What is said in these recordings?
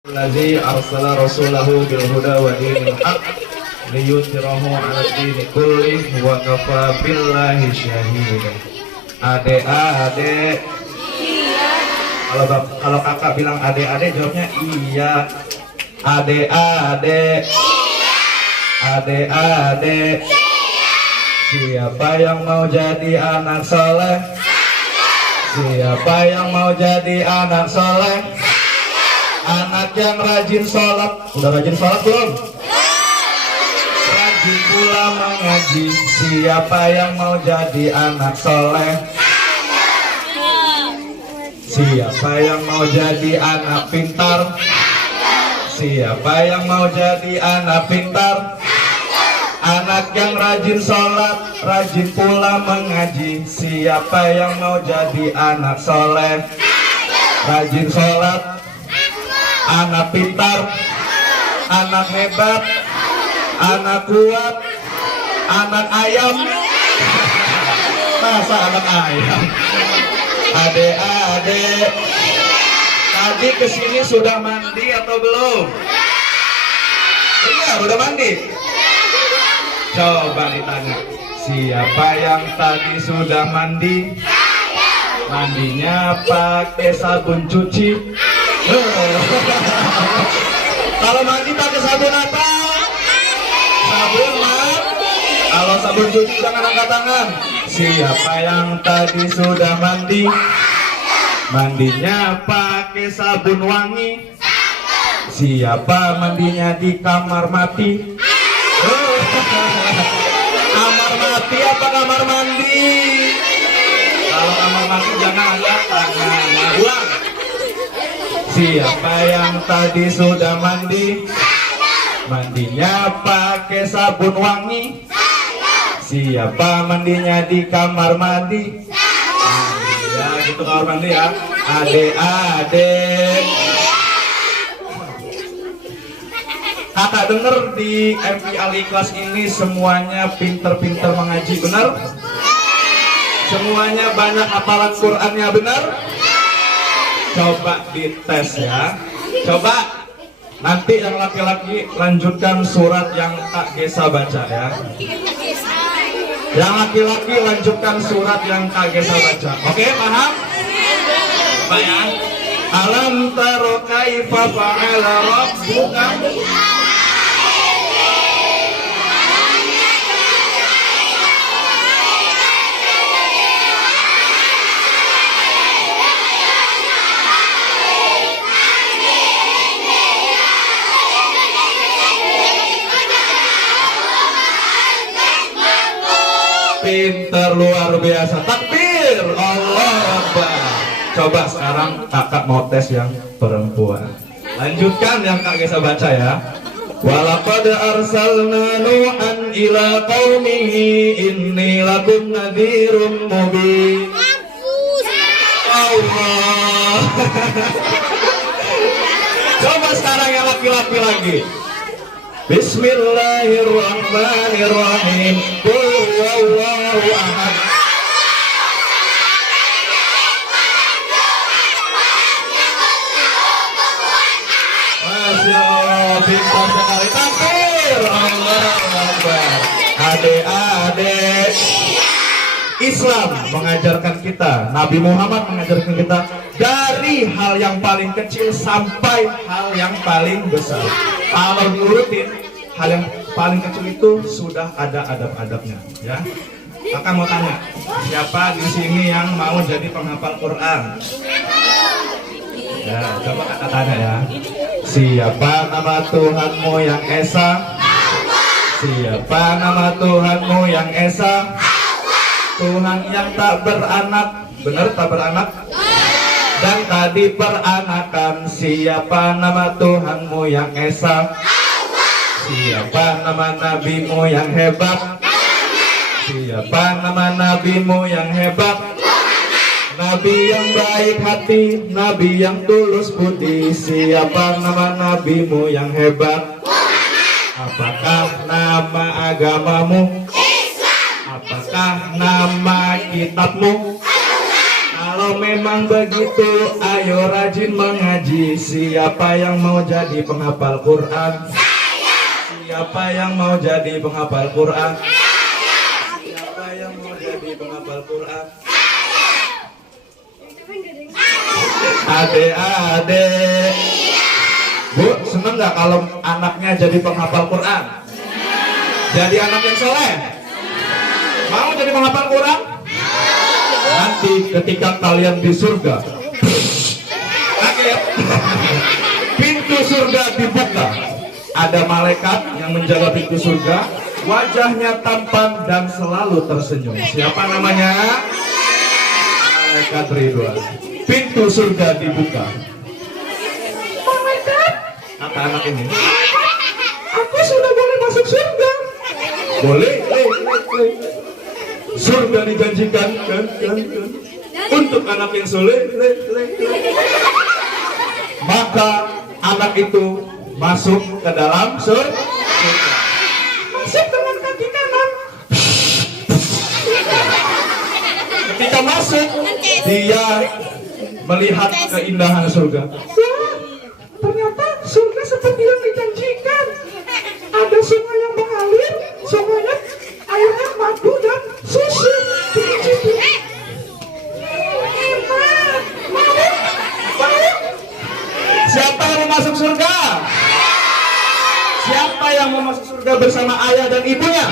Allazi arsala rasulahu bil huda wa dinil haq liyudhhirahu 'ala dini kullih wa kafa billahi syahida. Adek-adek. Kalau kakak bilang adek-adek jawabnya iya. Adek-adek. Adek-adek. Siapa yang mau jadi anak soleh? Siapa yang mau jadi anak soleh? Anak yang rajin sholat. Udah rajin sholat belum? Rajin pula mengaji. Siapa yang mau jadi anak soleh? Siapa yang mau jadi anak pintar? Siapa yang mau jadi anak pintar? Anak yang rajin sholat, rajin pula mengaji. Siapa yang mau jadi anak soleh? Rajin sholat, anak pintar, anak hebat, anak kuat, anak ayam. Masa anak ayam? Adek-adek, tadi kesini sudah mandi atau belum? Iya, udah mandi. Coba ditanya, siapa yang tadi sudah mandi? Mandinya pakai sabun cuci. Kalau mandi pakai sabun apa? Sabun mandi. Kalau sabun cuci jangan angkat tangan. Siapa yang tadi sudah mandi? Mandinya pakai sabun wangi. Siapa mandinya di kamar mati? Kamar mati apa kamar mandi? Kalau kamar mati jangan angkat tangan. Ulang. Siapa yang tadi sudah mandi? Mandinya pakai sabun wangi. Siapa mandinya di kamar mandi? Ya gitu kamar mandi ya. Adek-adek, kakak denger di MV Al-Ikhlas ini semuanya pinter-pinter mengaji, benar? Semuanya banyak hafalan Qur'annya, benar? Coba dites ya. Coba nanti yang laki-laki lanjutkan surat yang Kak Gesa baca ya. Yang laki-laki lanjutkan surat yang Kak Gesa baca. Oke, paham? Pak ya. Alam taro kaifa fa'ala rabbuka. Pinter luar biasa. Takbir, Allah Akbar. Coba sekarang kakak mau tes yang perempuan. Lanjutkan yang Kak Gesa baca ya. Walaqad arsalna Nuhan ila qaumihi inni lakum nadhirum mubin. Allah. Coba sekarang yang laki-laki lagi. Bismillahirrahmanirrahim. Qul huwallahu ahad. Masya Allah, pintar sekali. Takbir, Allahu Akbar. Adik-adik, Islam mengajarkan kita, Nabi Muhammad mengajarkan kita dari hal yang paling kecil sampai hal yang paling besar. Kalau diurutin, hal yang paling kecil itu sudah ada adab-adabnya, ya. Kakak mau tanya, siapa di sini yang mau jadi penghafal Quran? Ya, coba kakak tanya ya. Siapa nama Tuhanmu yang esa? Siapa nama Tuhanmu yang esa? Tuhan yang tak beranak, benar tak beranak? Dan tadi peranakan. Siapa nama Tuhanmu yang esa? Siapa nama nabimu yang hebat? Siapa nama nabimu yang hebat? Nabi yang baik hati, nabi yang tulus budi. Siapa nama nabimu yang hebat? Apakah nama agamamu? Apakah nama kitabmu? Kalau Kalau memang begitu, ayo rajin mengaji. Siapa yang mau jadi penghafal Quran? Siapa yang mau jadi penghafal Quran? Siapa yang mau jadi penghafal Quran? Adik-adik, Bu, seneng nggak kalau anaknya jadi penghafal Quran? Jadi anak yang soleh? Mau jadi penghafal Quran? Nanti ketika kalian di surga, pintu surga dibuka, ada malaikat yang menjaga pintu surga, wajahnya tampan dan selalu tersenyum. Siapa namanya? Malaikat Ridwan. Pintu surga dibuka. Malaikat, kata anak ini, aku sudah boleh masuk surga. Boleh. Surga dijanjikan kan, untuk anak yang soleh. Maka anak itu masuk ke dalam surga. Masuk dengan kaki kanan. Ketika masuk, dia melihat keindahan surga. Wah, ternyata surga seperti yang dijanjikan. Ada sungai yang mengalir, sungainya airnya madu dan susu. Siapa yang mau masuk surga? Siapa yang mau masuk surga bersama ayah dan ibunya?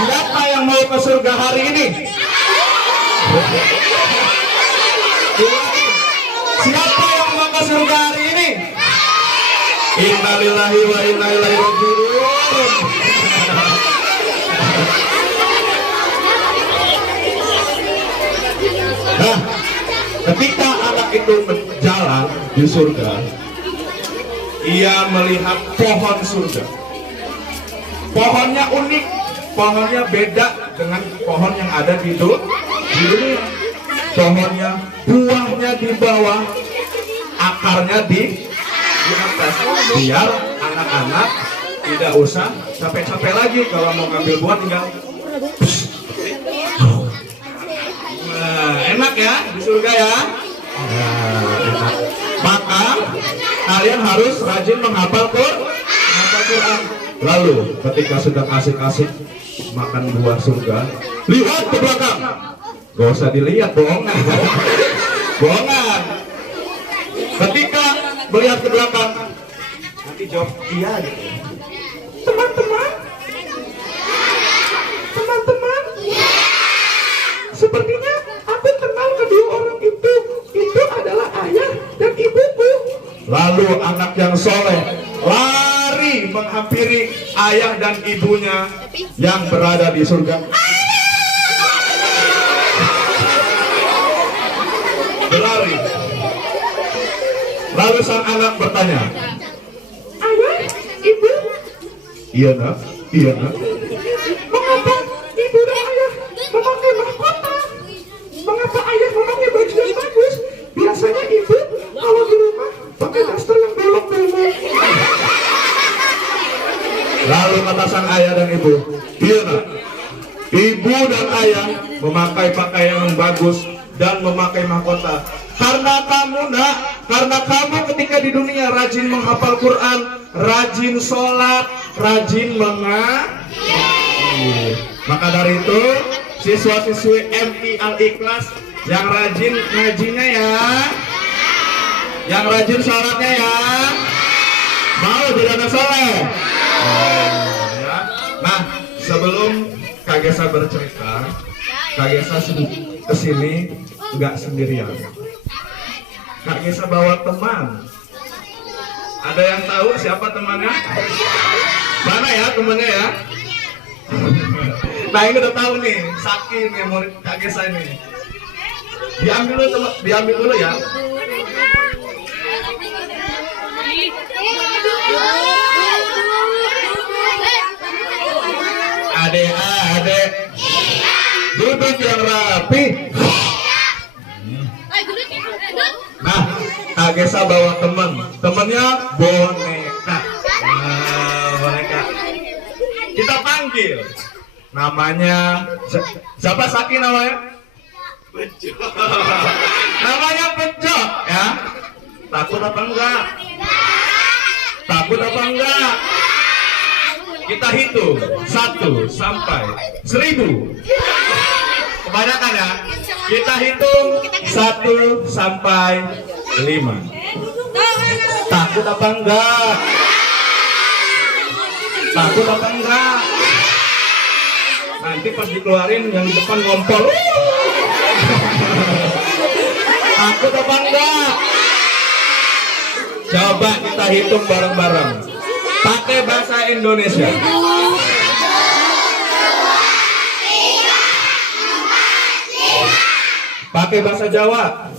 Siapa yang mau ke surga hari ini? Siapa yang mau ke surga hari ini? Innalillahi wa inna ilaihi raji'un. Nah, ketika anak itu berjalan di surga, ia melihat pohon surga. Pohonnya unik, pohonnya beda dengan pohon yang ada di dunia. Pohonnya, buahnya di bawah, akarnya di atas. Biar anak-anak tidak usah capek-capek lagi kalau mau ngambil buah, tinggal. Nah, enak ya di surga ya. Nah, enak. Maka kalian harus rajin menghafal Quran. Lalu ketika sedang asik-asik makan buah surga, lihat ke belakang. Gak usah dilihat, bohongan. Bohongan. Ketika melihat ke belakang, nanti jawab iya gitu. Teman-teman, sepertinya aku kenal kedua orang itu. Itu adalah ayah dan ibuku. Lalu anak yang soleh lari menghampiri ayah dan ibunya yang berada di surga. Berlari. Lalu sang anak bertanya, ayah, ibu? Iya nak. Mengapa ibu dan ayah memakai mahkota? Mengapa ayah memakai baju yang bagus? Biasanya ibu kalau di rumah pakai daster yang bolong-bolong. Lalu kata sang ayah dan ibu, iya nak, ibu dan ayah memakai pakaian yang bagus dan memakai mahkota karena kamu nak, karena kamu ketika di dunia rajin menghafal Quran, rajin sholat, rajin mengaji. Maka dari itu siswa-siswi MI Al-Ikhlas yang rajin ngajinya ya, yang rajin sholatnya ya, mau jadi anak soleh. Ya. Nah, sebelum Kak Gesa bercerita, Kak Gesa kesini nggak sendirian. Kak Gesa bawa teman. Ada yang tahu siapa temannya? Mana ya temannya ya? Nah ini udah tahu nih, Sakin yang murid Kak Gesa ini. Diambil dulu ya. Adik-adik, duduk yang rapi. Nah, Kak Gesa bawa temennya boneka. Boneka. Kita panggil. Namanya siapa? Sakin namanya? Bejo. Namanya bejo, ya. Takut apa enggak? Takut apa enggak? Kita hitung 1 sampai 1000. Kebanyakan ya. Kita hitung 1 sampai 5. Takut apa enggak? Takut apa enggak? Nanti pas dikeluarin yang di depan ngompol. Takut apa enggak? Coba kita hitung bareng-bareng. Pakai bahasa Indonesia. Pakai bahasa Jawa.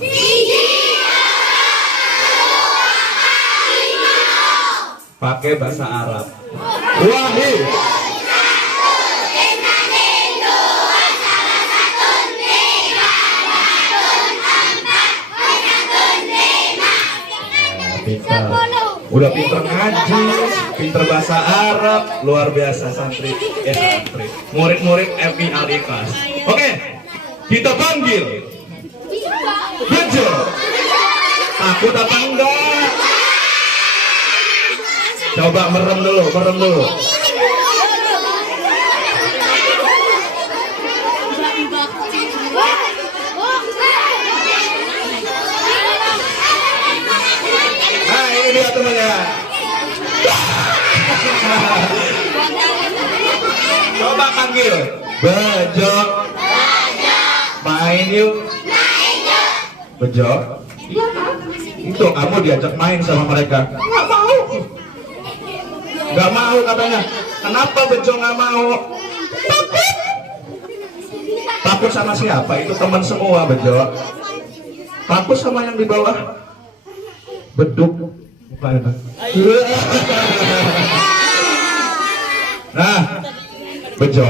Pakai bahasa Arab. Wahid. Pintar. Udah pinter ngaji, pinter bahasa Arab, luar biasa santri. Santri. Murid-murid MI Al-Ikhlas. Oke, kita panggil. Bejo. Takut apa enggak? Coba merem dulu, merem dulu. Nah, ini dia temannya. Coba panggil. Bejo. Main yuk. Bejo. Itu kamu diajak main sama mereka. Nggak mau. Nggak mau katanya. Kenapa Bejo nggak mau? Takut. Takut sama siapa? Itu teman semua Bejo. Takut sama yang di bawah. Beduk. Nah, Bejo.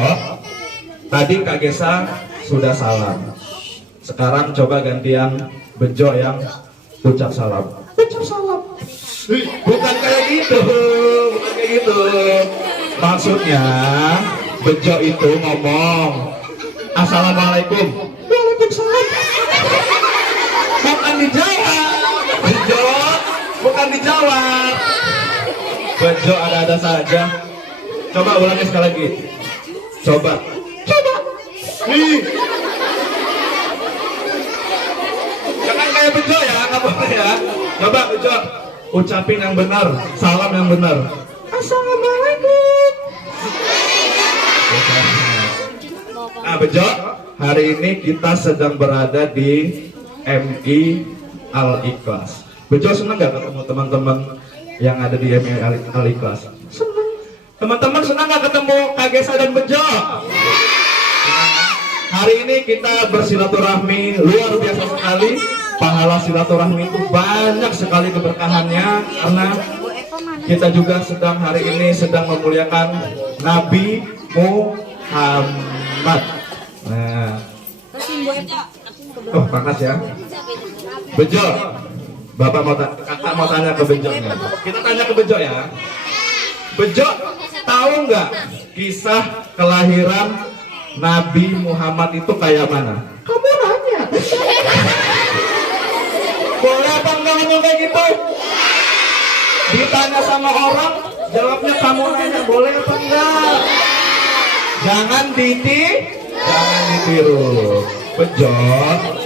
Tadi Kak Gesa sudah salam. Sekarang coba gantian Bejo yang ucap salam. Ucap salam. Bukan kayak gitu, bukan kayak gitu. Maksudnya Bejo itu ngomong Assalamualaikum. Waalaikumsalam. Bukan dijawab. Bejo, bukan dijawab. Bejo ada-ada saja. Coba ulangi sekali lagi. Coba. Coba. Nih. Jangan kayak Bejo ya, nggak boleh ya. Coba Bejo, ucapin yang benar, salam yang benar. Assalamualaikum. Nah Bejo, hari ini kita sedang berada di MI Al-Ikhlas. Bejo senang gak ketemu teman-teman yang ada di MI Al-Ikhlas? Senang. Teman-teman senang gak ketemu Kak Gesa dan Bejo? Hari ini kita bersilaturahmi luar biasa sekali. Pahala silaturahmi itu banyak sekali keberkahannya karena kita juga sedang hari ini sedang memuliakan Nabi Muhammad. Nah, oh panas ya. Bejo, Bapak mau kakak mau tanya ke Bejo nya. Kita tanya ke Bejo ya. Bejo, tahu nggak kisah kelahiran Nabi Muhammad itu kayak mana? Kamu nanya. Boleh apa enggak ngomong kayak gitu? Ditanya sama orang, jawabnya kamu nanya. Boleh apa enggak? Jangan ditiru. Bejo,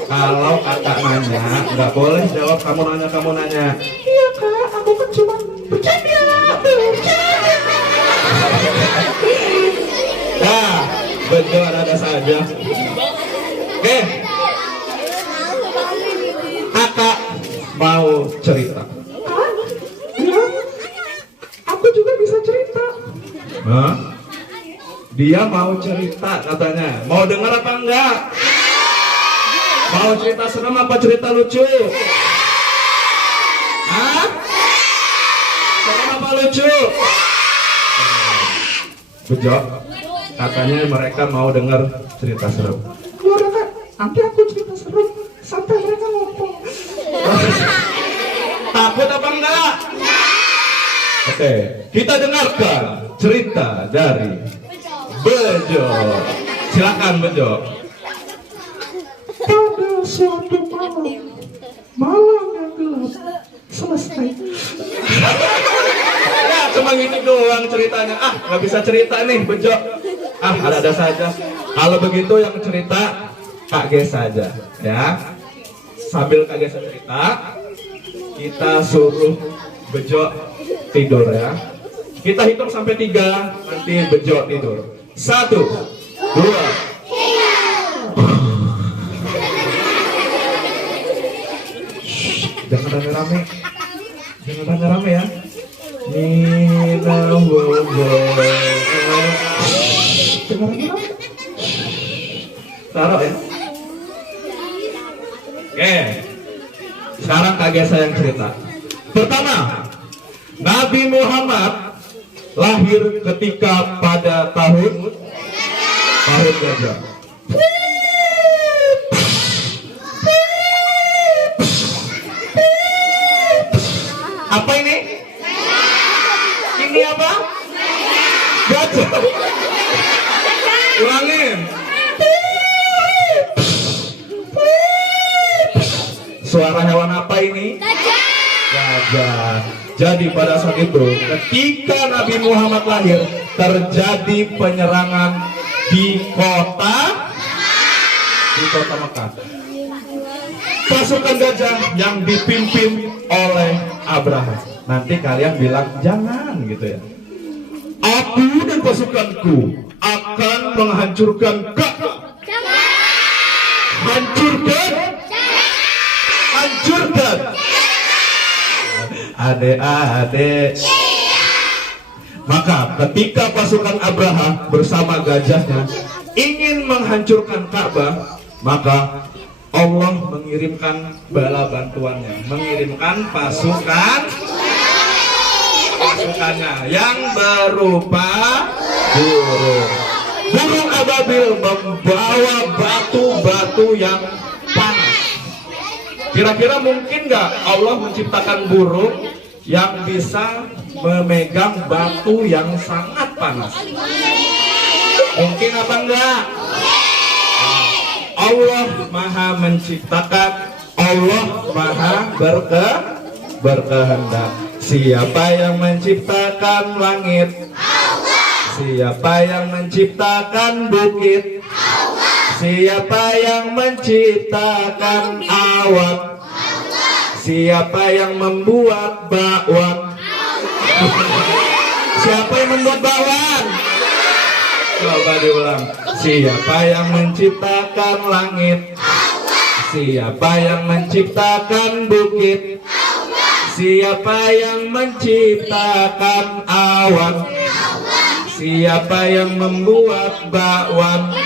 kalau kakak nanya, nggak boleh jawab kamu nanya. Iya kak, aku kan cuma bercanda. Nah, Bejo ada saja. Oke, kakak mau cerita. Iya, aku juga bisa cerita. Hah? Dia mau cerita katanya. Mau dengar apa enggak? Mau cerita serem apa cerita lucu? Hah? Serem apa lucu? Bejo, katanya mereka mau dengar cerita serem. Keluar kak, nanti aku cerita serem sampai mereka ngomong. Takut apa enggak? Oke, kita dengarkan cerita dari Bejo. Silakan Bejo. suatu malam yang gelap selesai. Ya cuma gini doang ceritanya. Nggak bisa cerita nih Bejo. Ada saja. Kalau begitu yang cerita Kak Ges saja ya. Sambil Kak Ges cerita, kita suruh Bejo tidur ya. Kita hitung sampai 3, nanti Bejo tidur. 1, 2, 3. Jangan rame-rame. Jangan rame-rame ya. Nina Wowo. Jangan rame-rame. Taruh ya. Oke. Sekarang Kak Gesa yang cerita. Pertama, Nabi Muhammad lahir ketika pada tahun gajah. Apa ini? Ini apa? Gajah. Ulangin. Suara hewan apa ini? Gajah. Jadi pada saat itu, ketika Nabi Muhammad lahir, terjadi penyerangan di kota Mekah. Pasukan gajah yang dipimpin oleh Abraham. Nanti kalian bilang jangan gitu ya. Aku dan pasukanku akan menghancurkan Ka'bah. Hancurkan. Adik-adik. Maka ketika pasukan Abraham bersama gajahnya ingin menghancurkan Ka'bah, maka Allah mengirimkan bala bantuannya, mengirimkan pasukannya yang berupa burung ababil membawa batu-batu yang panas. Kira-kira mungkin nggak Allah menciptakan burung yang bisa memegang batu yang sangat panas? Mungkin apa enggak? Allah Maha menciptakan, Allah Maha berkehendak. Siapa yang menciptakan langit? Allah. Siapa yang menciptakan bukit? Allah. Siapa yang menciptakan awan? Allah. Siapa yang membuat bakwan? Allah. Siapa yang membuat bakwan? Coba diulang. Siapa yang menciptakan langit? Allah. Siapa yang menciptakan bukit? Allah. Siapa yang menciptakan awan? Allah. Siapa yang membuat bakwan?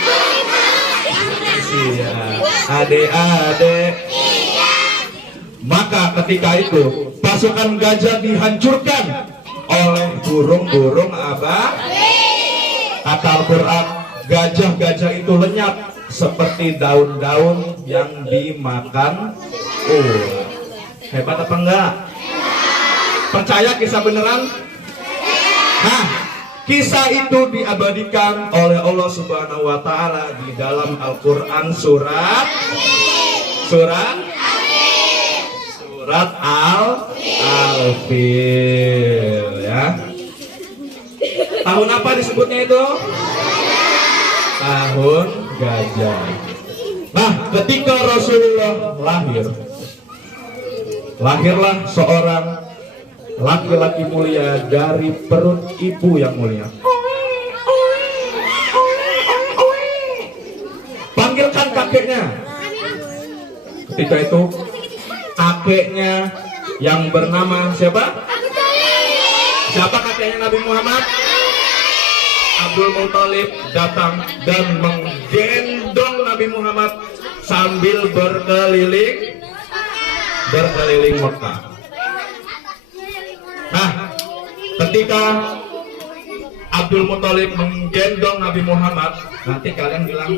Adik-adik. Maka ketika itu pasukan gajah dihancurkan oleh burung-burung ababil. Kata Al-Quran, gajah-gajah itu lenyap seperti daun-daun yang dimakan ular. Hebat apa enggak? Percaya kisah beneran? Nah, kisah itu diabadikan oleh Allah Subhanahu wa Ta'ala di dalam Al-Quran surat Al-Fil ya. Tahun apa disebutnya itu? Tahun gajah. Nah, ketika Rasulullah lahirlah seorang laki-laki mulia dari perut ibu yang mulia. Panggilkan kakeknya. Ketika itu kakeknya yang bernama siapa? Siapa kakeknya Nabi Muhammad? Abdul Muthalib datang dan menggendong Nabi Muhammad sambil berkeliling Mekah. Nah, ketika Abdul Muthalib menggendong Nabi Muhammad, nanti kalian bilang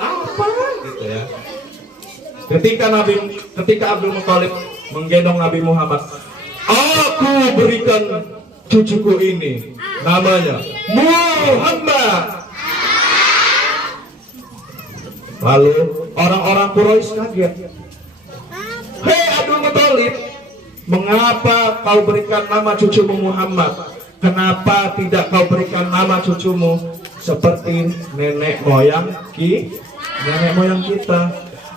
apa gitu ya. Ketika Abdul Muthalib menggendong Nabi Muhammad, aku berikan cucuku ini namanya Muhammad. Lalu orang-orang Quraisy kaget. Hei Abdul Muthalib, mengapa kau berikan nama cucumu Muhammad? Kenapa tidak kau berikan nama cucumu seperti nenek moyang kita?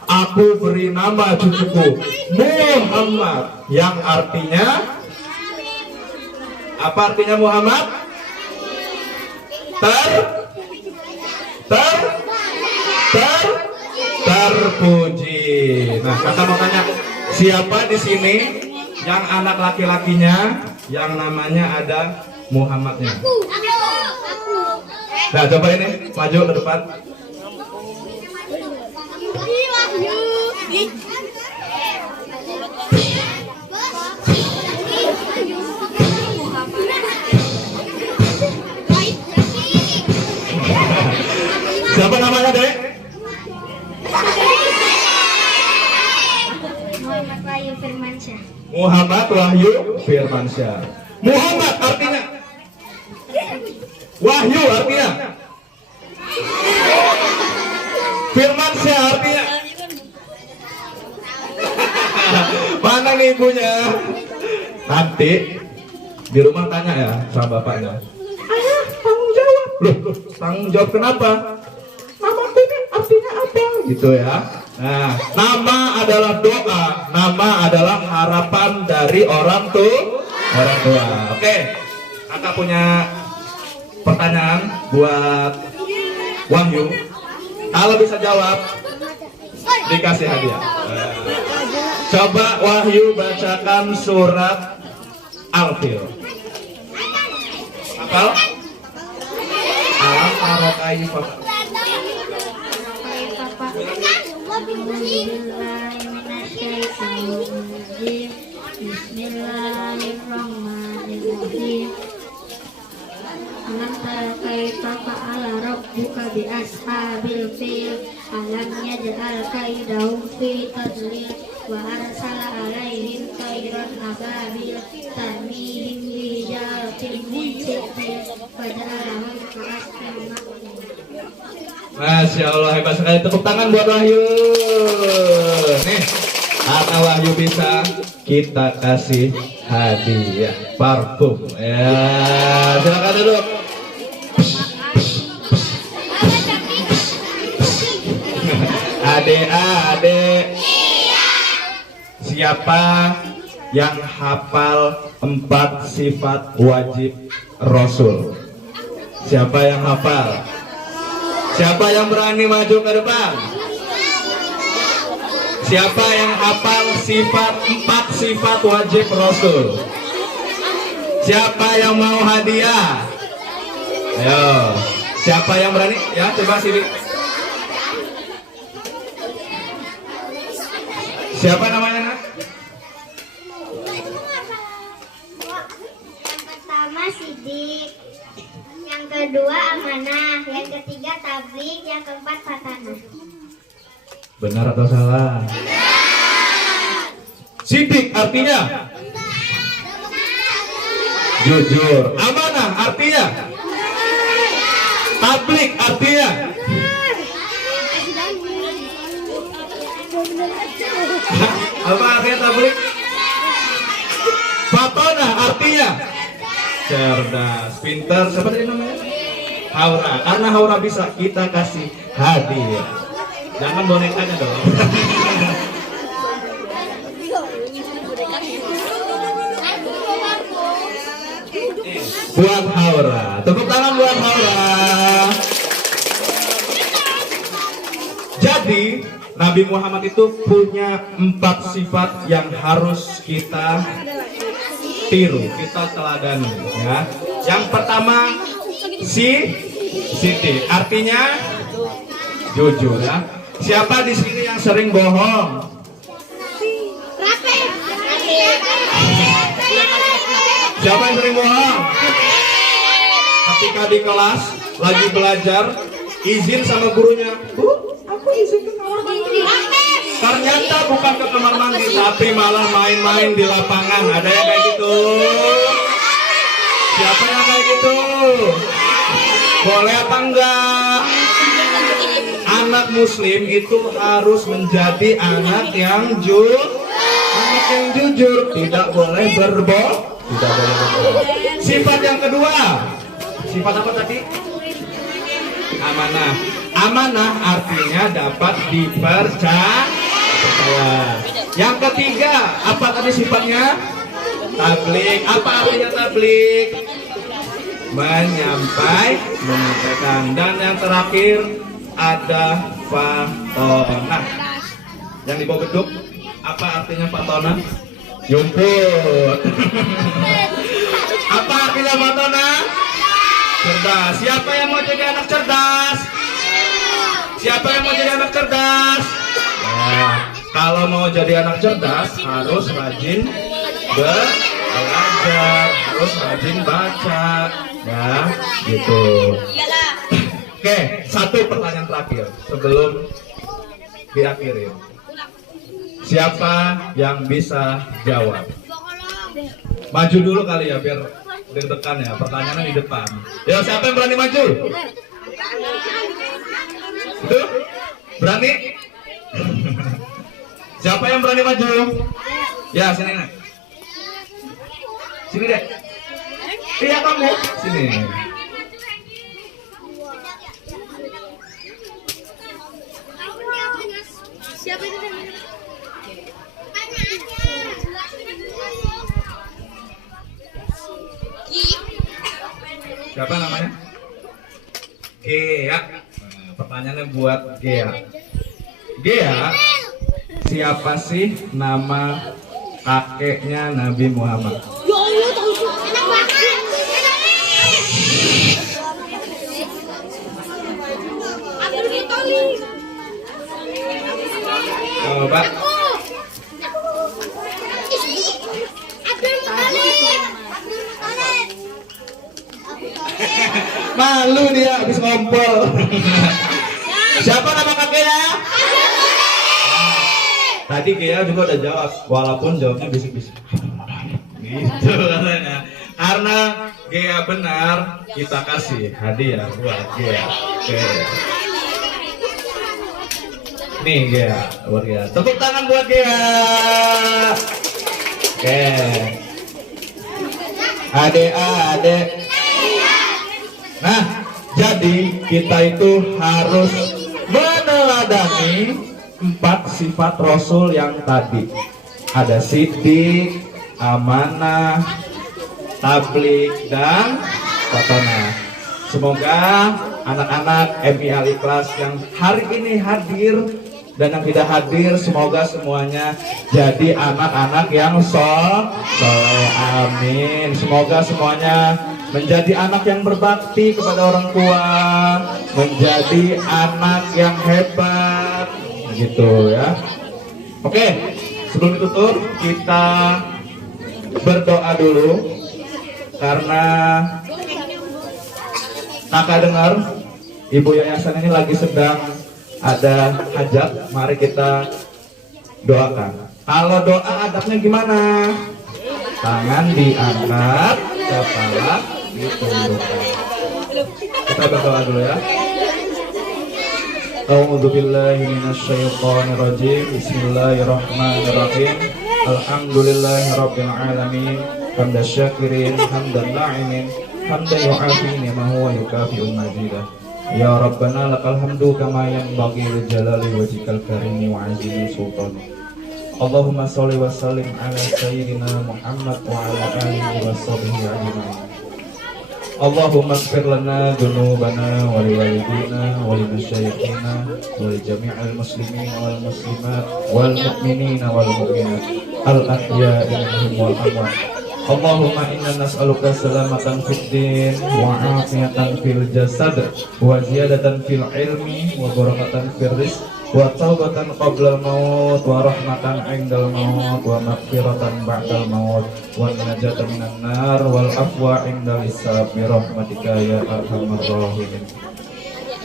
Aku beri nama cucuku Muhammad, yang artinya apa artinya Muhammad? Terpuji. Nah, kakak mau tanya, siapa di sini yang anak laki-lakinya yang namanya ada Muhammadnya? Nah, coba ini maju ke depan. Siapa namanya, Dek? Muhammad Wahyu Firmansyah. Muhammad Wahyu Firmansyah. Muhammad artinya Wahyu artinya Firmansyah artinya mana nih ibunya? Nanti di rumah tanya ya sama bapaknya. Ayah, tanggung jawab. Loh, tanggung jawab kenapa? Namaku ini artinya apa? Gitu ya. Nah, nama adalah doa, nama adalah harapan dari orang tua. Oke, kakak punya pertanyaan buat Wahyu. Kalau bisa jawab, dikasih hadiah. Coba Wahyu bacakan surat Al-Fil. Hafal? Alam tara kaifa. Bismillahirrahmanirrahim. Alam tara kaifa fa'ala rabbuka bi ashabil fil. Alam yaj'al kaidahum fi tadlil wa arsala alaihim tayran ababil tarmihim bi jaratin min sijil faja'alahum ka'asfin ma'kul. Masya Allah, hebat sekali. Tepuk tangan buat Wahyu. Nih, karena Wahyu bisa, kita kasih hadiah parfum. Ya, silakan duduk. Adik-adik, siapa yang hafal 4 sifat wajib Rasul? Siapa yang hafal? Siapa yang berani maju ke depan? Siapa yang hafal 4 sifat wajib Rasul? Siapa yang mau hadiah? Ayo, siapa yang berani? Ya, coba sini. Siapa namanya, Nak? Yang pertama Sidik, yang kedua Amanah, yang ketiga Tablik, yang keempat Fatanah. Benar atau salah? Sidik artinya jujur. Amanah artinya tablik artinya apa artinya tablik? Fatanah artinya cerdas, pintar. Siapa tadi namanya? Haura. Karena Haura bisa, kita kasih hadiah. Jangan bonekanya dong. Buat Haura. Tepuk tangan buat Haura. Jadi Nabi Muhammad itu punya 4 sifat yang harus kita tiru, kita teladani, ya. Yang pertama Siti, artinya jujur, ya. Siapa di sini yang sering bohong? Siapa yang sering bohong? Ketika di kelas lagi belajar, izin sama gurunya, Bu, aku izin ke kamar mandi. Ternyata bukan ke kamar mandi, tapi malah main-main di lapangan. Ada yang kayak gitu? Siapa yang kayak gitu? Boleh apa enggak? Anak muslim itu harus menjadi anak yang jujur, tidak boleh berbohong. Sifat yang kedua, sifat apa tadi? Amanah. Amanah artinya dapat dipercaya. Yang ketiga, apa tadi sifatnya? Tablik. Apa artinya tablik? Menyampaikan. Dan yang terakhir ada fatona. Yang di bawah beduk, apa artinya fatona? Yumput. Apa artinya fatona? Cerdas. Siapa yang mau jadi anak cerdas? Siapa yang mau jadi anak cerdas? Nah, kalau mau jadi anak cerdas harus rajin belajar, harus rajin baca, ya, gitu. Oke, satu pertanyaan terakhir sebelum diakhirin. Siapa yang bisa jawab? Maju dulu kali ya biar deg-degan ya. Pertanyaannya di depan. Ya, siapa yang berani maju? Itu? Berani? Siapa yang berani maju? Ya, sini nak. Sini deh. Iya kamu. Sini. Siapa itu? Siapa namanya? Gea. Nah, pertanyaannya buat Gea. Gea, siapa sih nama kakeknya Nabi Muhammad? Ya Allah, tahu sih. Enak banget. Abdul Muthalib. Coba. Abdul Muthalib. Malu dia habis ngompol. Siapa nama kakeknya? Tadi Gea juga udah jawab, walaupun jawabnya bisik-bisik. Gitu katanya. Karena Gea benar, kita kasih hadiah buat Gea. Oke. Nih Gea, buat Gea. Tepuk tangan buat Gea. Oke. Adek-adek. Nah, jadi kita itu harus meneladani 4 sifat Rasul yang tadi. Ada sidik, amanah, tablik, dan fatona. Semoga anak-anak MI Al Ikhlas yang hari ini hadir dan yang tidak hadir, semoga semuanya jadi anak-anak yang soleh. Amin. Semoga semuanya menjadi anak yang berbakti kepada orang tua, menjadi anak yang hebat, gitu ya. Oke, sebelum ditutup kita berdoa dulu karena kakak dengar ibu yayasan ini lagi sedang ada hajat. Mari kita doakan. Kalau doa adabnya gimana? Tangan diangkat, kepala ditundukkan. Kita berdoa dulu ya. A'udzubillahi minasyaitonirrajim. Bismillahirrahmanirrahim. Alhamdulillahirabbil alamin. Hamdan syakirin, hamdan na'imin, hamdan yu'afi ma huwa yukafi'ul majidah. Ya Rabbana lakal hamdu kama yanbaghi li jalali wajhikal karimi wa 'azimi sultanik. Allahumma sholli wa sallim ala sayyidina Muhammad wa ala alihi wa sahbihi ajma'in. Allahumma ighfir lana dzunubana wa li walidina wa li masyayikhina wa li jami'il muslimin wal muslimat wal mu'minina wal mu'minat al ahya'i minhum wal amwat. Allahumma inna nas'aluka salamatan fid din wa afiyatan fil jasad wa ziyadatan fil ilmi wa barakatan fil rizq wa taubatan qabla al-maut wa rahmatan 'indal maut wa maghfiratan ba'dal maut wa najatan minan nar wal afwa 'indal hisab bi rahmatika ya arhamar rahimin.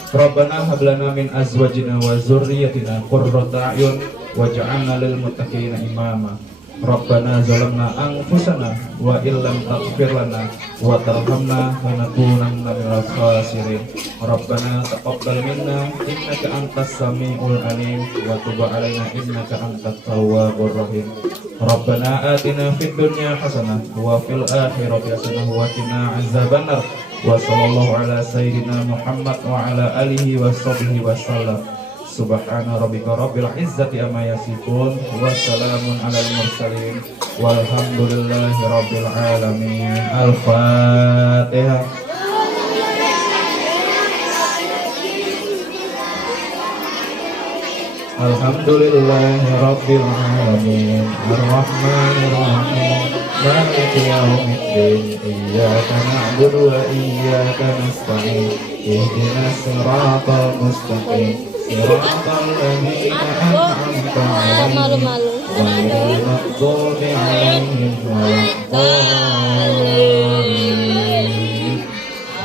Rabbana hab lana min azwajina wa dzurriyyatina qurrata a'yun waj'alna lil muttaqina imama. Rabbana zalamna anfusana wa illam taghfir lana wa tarhamna lanakunanna minal khasirin. Rabbana taqabbal minna innaka antas samiul alim wa tub alaina innaka antat tawwabur rahim. Rabbana atina fid dunya hasanah wa fil akhirati hasanah wa qina azabannar. Wa sallallahu ala sayyidina Muhammad wa ala alihi wa sahbihi wasallam. Subhana rabbika rabbil izzati amma yasifun wa salamun alal mursalin walhamdulillahi rabbil alamin. Al-Fatihah. Alhamdulillahi rabbil alamin arrahmanir rahim maliki yaumiddin iyyaka na'budu wa iyyaka nasta'in ihdinas siratal mustaqim siratal ladzina an'amta 'alaihim ghairil maghdubi 'alaihim waladdallin.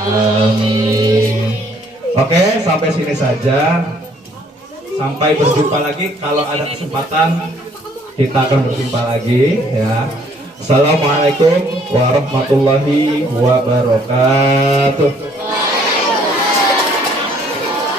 Amin. Oke, sampai sini saja. Sampai berjumpa lagi, kalau ada kesempatan kita akan berjumpa lagi ya. Assalamualaikum warahmatullahi wabarakatuh.